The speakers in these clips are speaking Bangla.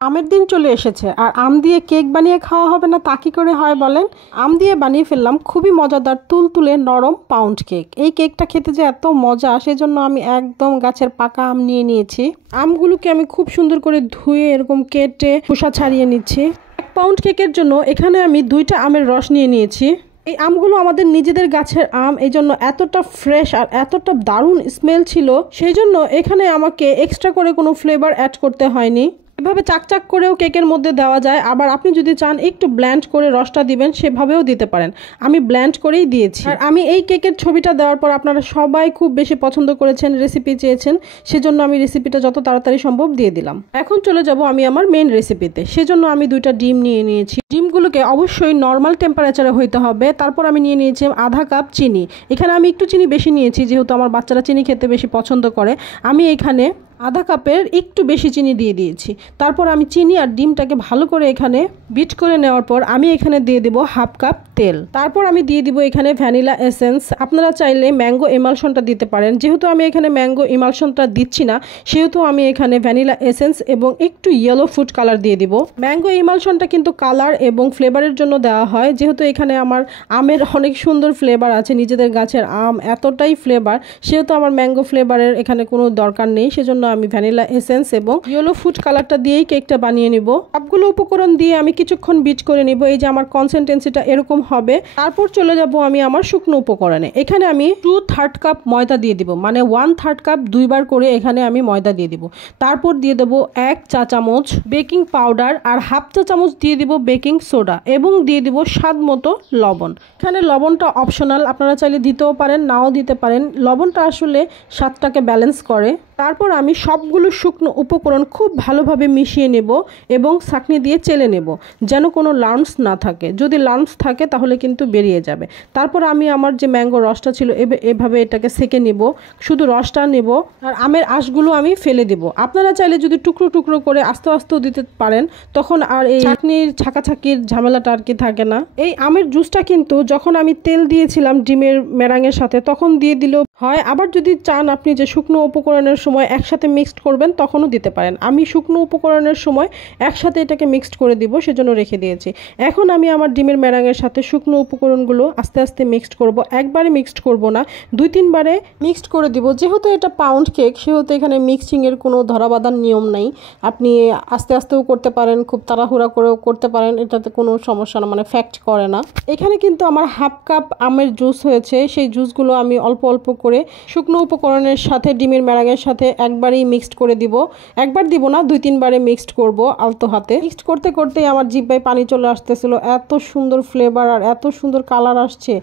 আমের দিন চলে এসেছে আর আম দিয়ে কেক বানিয়ে খাওয়া হবে না তা কি করে হয় বলেন। আম দিয়ে বানিয়ে ফেললাম খুবই মজাদার তুলতুলে নরম পাউন্ড কেক। এই কেকটা খেতে যে এত মজা, সেজন্য আমি একদম গাছের পাকা আম নিয়ে নিয়েছি। আমগুলোকে আমি খুব সুন্দর করে ধুয়ে এরকম কেটে খোসা ছাড়িয়ে নিচ্ছি। 1 পাউন্ড কেকের জন্য এখানে আমি 2টা আমের রস নিয়ে নিয়েছি। এই আমগুলো আমাদের নিজেদের গাছের আম, এই জন্য এতটা ফ্রেশ আর এতটা দারুণ স্মেল ছিল, সেই জন্য এখানে আমাকে এক্সট্রা করে কোনো ফ্লেভার অ্যাড করতে হয়নি। এভাবে চাকচাক করেও কেকের মধ্যে দেওয়া যায়, আবার আপনি যদি চান একটু ব্ল্যান্ড করে রসটা দিবেন সেভাবেও দিতে পারেন। আমি ব্ল্যান্ড করেই দিয়েছি। আর আমি এই কেকের ছবিটা দেওয়ার পর আপনারা সবাই খুব বেশি পছন্দ করেছেন, রেসিপি চেয়েছেন, সেজন্য আমি রেসিপিটা যত তাড়াতাড়ি সম্ভব দিয়ে দিলাম। এখন চলে যাব আমি আমার মেইন রেসিপিতে। সেজন্য আমি 2টা ডিম নিয়ে নিয়েছি। ডিমগুলোকে অবশ্যই নর্মাল টেম্পারেচারে হইতে হবে। তারপর আমি নিয়ে নিয়েছি আধা কাপ চিনি। এখানে আমি একটু চিনি বেশি নিয়েছি, যেহেতু আমার বাচ্চারা চিনি খেতে বেশি পছন্দ করে। আমি এখানে আধা কাপের একটু বেশি চিনি দিয়ে দিয়েছি। তারপর আমি চিনি আর ডিমটাকে ভালো করে এখানে বিট করে নেওয়ার পর আমি এখানে দিয়ে দেব হাফ কাপ তেল। তারপর আমি দিয়ে দিব এখানে ভ্যানিলা এসেন্স। আপনারা চাইলে ম্যাঙ্গো এমালশনটা দিতে পারেন। যেহেতু আমি এখানে ম্যাঙ্গো এমালশনটা দিচ্ছি না, সেহেতু আমি এখানে ভ্যানিলা এসেন্স এবং একটু ইয়েলো ফুড কালার দিয়ে দিব। ম্যাঙ্গো এমালশনটা কিন্তু কালার এবং ফ্লেভারের জন্য দেওয়া হয়। যেহেতু এখানে আমার আমের অনেক সুন্দর ফ্লেভার আছে, নিজেদের গাছের আম এতটাই ফ্লেভার, সেহেতু আমার ম্যাঙ্গো ফ্লেভারের এখানে কোনো দরকার নেই। সেজন্য আমি ভ্যানিলা এসেন্স এবং ইয়েলো ফুড কালারটা দিয়েই কেকটা বানিয়ে নিব। সবগুলো উপকরণ দিয়ে আমি কিছুক্ষণ বিট করে নিব। এই যে আমার কনসিস্টেন্সিটা এরকম হবে। তারপর চলে যাব আমি আমার শুকনো উপকরণে। এখানে আমি 2/3 কাপ ময়দা দিয়ে দিব, মানে 1/3 কাপ 2 বার করে এখানে আমি ময়দা দিয়ে দিব। তারপর দিয়ে দেব 1 চা চামচ বেকিং পাউডার আর হাফ চা চামচ দিয়ে দিব বেকিং সোডা এবং দিয়ে দিব স্বাদ মতো লবণ। এখানে লবণটা অপশনাল, আপনারা চাইলে দিতেও পারেন, নাও দিতে পারেন। লবণটা আসলে স্বাদটাকে ব্যালেন্স করে। তারপর আমি সবগুলো শুকনো উপকরণ খুব ভালোভাবে মিশিয়ে নেব এবং ছাঁকনি দিয়ে চেলে নেব, যেন কোনো লাম্পস না থাকে। যদি লাম্পস থাকে তাহলে কিন্তু বেরিয়ে যাবে। তারপর আমি আমার যে ম্যাঙ্গো রসটা ছিল এভাবে এটাকে সেকে নেব, শুধু রসটা নেব আর আমের আঁশগুলো আমি ফেলে দেব। আপনারা চাইলে যদি টুকরো টুকরো করে আস্তে আস্তেও দিতে পারেন, তখন আর এই চাটনির ছাকাছাকির ঝামেলাটা আর কি থাকে না। এই আমের জুসটা কিন্তু যখন আমি তেল দিয়েছিলাম ডিমের মেরাঙের সাথে তখন দিয়ে দিলেও হয়, আবার যদি চান আপনি যে শুকনো উপকরণের সময় একসাথে মিক্সড করবেন তখনও দিতে পারেন। আমি শুকনো উপকরণের সময় একসাথে এটাকে মিক্সড করে দিব, সেজন্য রেখে দিয়েছি। এখন আমি আমার ডিমের মেরাঙের সাথে শুকনো উপকরণগুলো আস্তে আস্তে মিক্সড করব। একবারে মিক্সড করব না, 2-3 বারে মিক্সড করে দিব। যেহেতু এটা পাউন্ড কেক, সেহেতু এখানে মিক্সিংয়ের কোনো ধরাবাঁধার নিয়ম নেই। আপনি আস্তে আস্তেও করতে পারেন, খুব তাড়াহুড়া করেও করতে পারেন, এটাতে কোনো সমস্যা না, মানে ফ্যাক্ট করে না। এখানে কিন্তু আমার হাফ কাপ আমের জুস হয়েছে। সেই জুসগুলো আমি অল্প অল্প করে শুকনো উপকরণের সাথে ডিমের মেরাঙের সাথে একবারেই মিক্সড করে দিব। একবার দিব না, 2-3 বারে মিক্সড করব আলতো হাতে। মিক্সড করতে করতেই আমার জিহ্বায় পানি চলে আসতেছিল। এত সুন্দর ফ্লেভার আর এত সুন্দর কালার আসছে,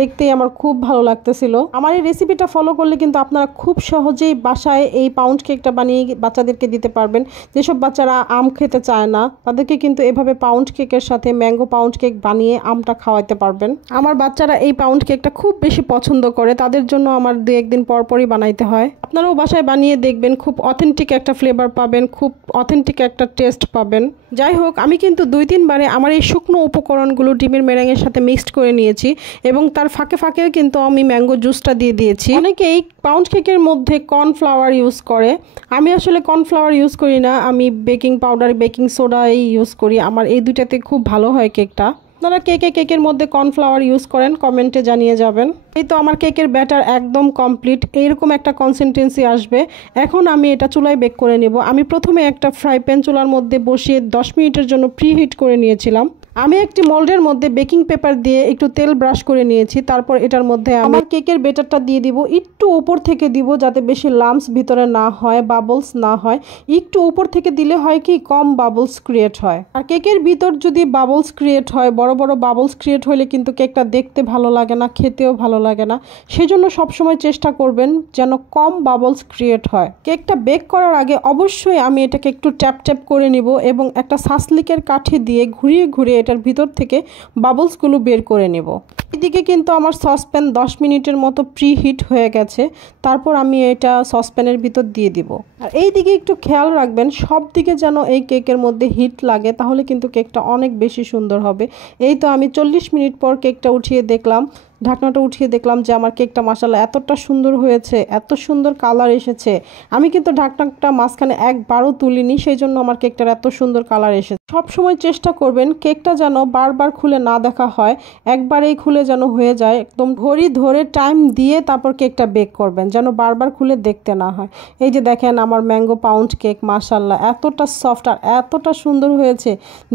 দেখতেই আমার খুব ভালো লাগতেছিল। আমার এই রেসিপিটা ফলো করলে কিন্তু আপনারা খুব সহজেই বাসায় এই পাউন্ড কেকটা বানিয়ে বাচ্চাদেরকে দিতে পারবেন। যেসব বাচ্চারা আম খেতে চায় না, তাদেরকে কিন্তু এভাবে পাউন্ড কেকের সাথে ম্যাঙ্গো পাউন্ড কেক বানিয়ে আমটা খাওয়াতে পারবেন। আমার বাচ্চারা এই পাউন্ড কেকটা খুব বেশি পছন্দ করে, তাদের জন্য আমার 2-1 দিন পর পরই বানাইতে হয়। আপনারাও বাসায় বানিয়ে দেখবেন, খুব অথেন্টিক একটা ফ্লেভার পাবেন, খুব অথেন্টিক একটা টেস্ট পাবেন। যাই হোক, আমি কিন্তু 2-3 বারে আমার এই শুকনো উপকরণগুলো ডিমের মেরাঙের সাথে মিক্সড করে নিয়েছি এবং তার ফাঁকে ফাঁকেও কিন্তু আমি ম্যাঙ্গো জুসটা দিয়ে দিয়েছি। অনেকেই পাউন্ড কেকের মধ্যে কর্নফ্লাওয়ার ইউজ করে, আমি আসলে কর্নফ্লাওয়ার ইউজ করি না, আমি বেকিং পাউডার বেকিং সোডাই ইউজ করি। আমার এই দুটাতে খুব ভালো হয় কেকটা। আপনারা কেকের মধ্যে কর্নফ্লাওয়ার ইউজ করেন, কমেন্টে জানিয়ে যাবেন। এই তো আমার কেকের ব্যাটার একদম কমপ্লিট, এইরকম একটা কনসিস্টেন্সি আসবে। এখন আমি এটা চুলায় বেক করে নেব। আমি প্রথমে একটা ফ্রাই প্যান চুলার মধ্যে বসিয়ে 10 মিনিটের জন্য প্রিহিট করে নিয়েছিলাম। আমি একটি মোল্ডের মধ্যে বেকিং পেপার দিয়ে একটু তেল ব্রাশ করে নিয়েছি। তারপর এটার মধ্যে আমার কেকের ব্যাটারটা দিয়ে দিব। একটু উপর থেকে দিব, যাতে বেশি লাম্পস ভিতরে না হয়, বাবলস না হয়। একটু উপর থেকে দিলে হয় কি, কম বাবলস ক্রিয়েট হয়। আর কেকের ভিতর যদি বাবলস ক্রিয়েট হয়, বড় বড় বাবলস ক্রিয়েট হলে কিন্তু কেকটা দেখতে ভালো লাগে না, খেতেও ভালো লাগে না। সেজন্য সবসময় চেষ্টা করবেন যেন কম বাবলস ক্রিয়েট হয়। কেকটা বেক করার আগে অবশ্যই আমি এটাকে একটু ট্যাপ ট্যাপ করে নিব এবং একটা সাসলিকের কাঠি দিয়ে ঘুরিয়ে ঘুরিয়ে এটার ভিতর থেকে বাবলসগুলো বের করে নেব। এদিকে কিন্তু আমার সসপ্যান 10 মিনিটের মতো প্রি হিট হয়ে গেছে। তারপর আমি এটা সসপ্যানের ভিতর দিয়ে দিব। আর এই দিকে একটু খেয়াল রাখবেন সব দিকে যেন এই কেকের মধ্যে হিট লাগে, তাহলে কিন্তু কেকটা অনেক বেশি সুন্দর হবে। এই তো আমি 40 মিনিট পর কেকটা উঠিয়ে দেখলাম, ঢাকনাটা উঠিয়ে দেখলাম যে আমার কেকটা মাশাআল্লাহ এতটা সুন্দর হয়েছে, এত সুন্দর কালার এসেছে। আমি কিন্তু ঢাকনাটা মাঝখানে একবারও তুলিনি, সেই জন্য আমার কেকটার এত সুন্দর কালার এসেছে। সব সময় চেষ্টা করবেন কেকটা যেন বারবার খুলে না দেখা হয়, একবারেই খুলে যেন হয়ে যায়। একদম ঘড়ি ধরে টাইম দিয়ে তারপর কেকটা বেক করবেন, যেন বারবার খুলে দেখতে না হয়। এই যে দেখেন আমার ম্যাঙ্গো পাউন্ড কেক মাশাআল্লাহ এতটা সফট আর এতটা সুন্দর হয়েছে,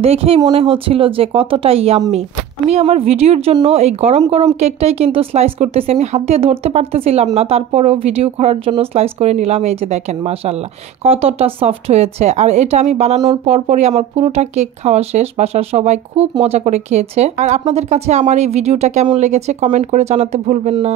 দেখেই মনে হচ্ছিল যে কতটা ইয়াম্মি। আমি আমার ভিডিওর জন্য এই গরম গরম কেকটাই কিন্তু স্লাইস করতেছি, আমি হাত দিয়ে ধরতে পারতেছিলাম না, তারপরেও ভিডিও করার জন্য স্লাইস করে নিলাম। এই যে দেখেন মাশাআল্লাহ কতটা সফট হয়েছে। আর এটা আমি বানানোর পরপরই আমার পুরোটা কেক খাওয়া শেষ, বাসার সবাই খুব মজা করে খেয়েছে। আর আপনাদের কাছে আমার এই ভিডিওটা কেমন লেগেছে কমেন্ট করে জানাতে ভুলবেন না।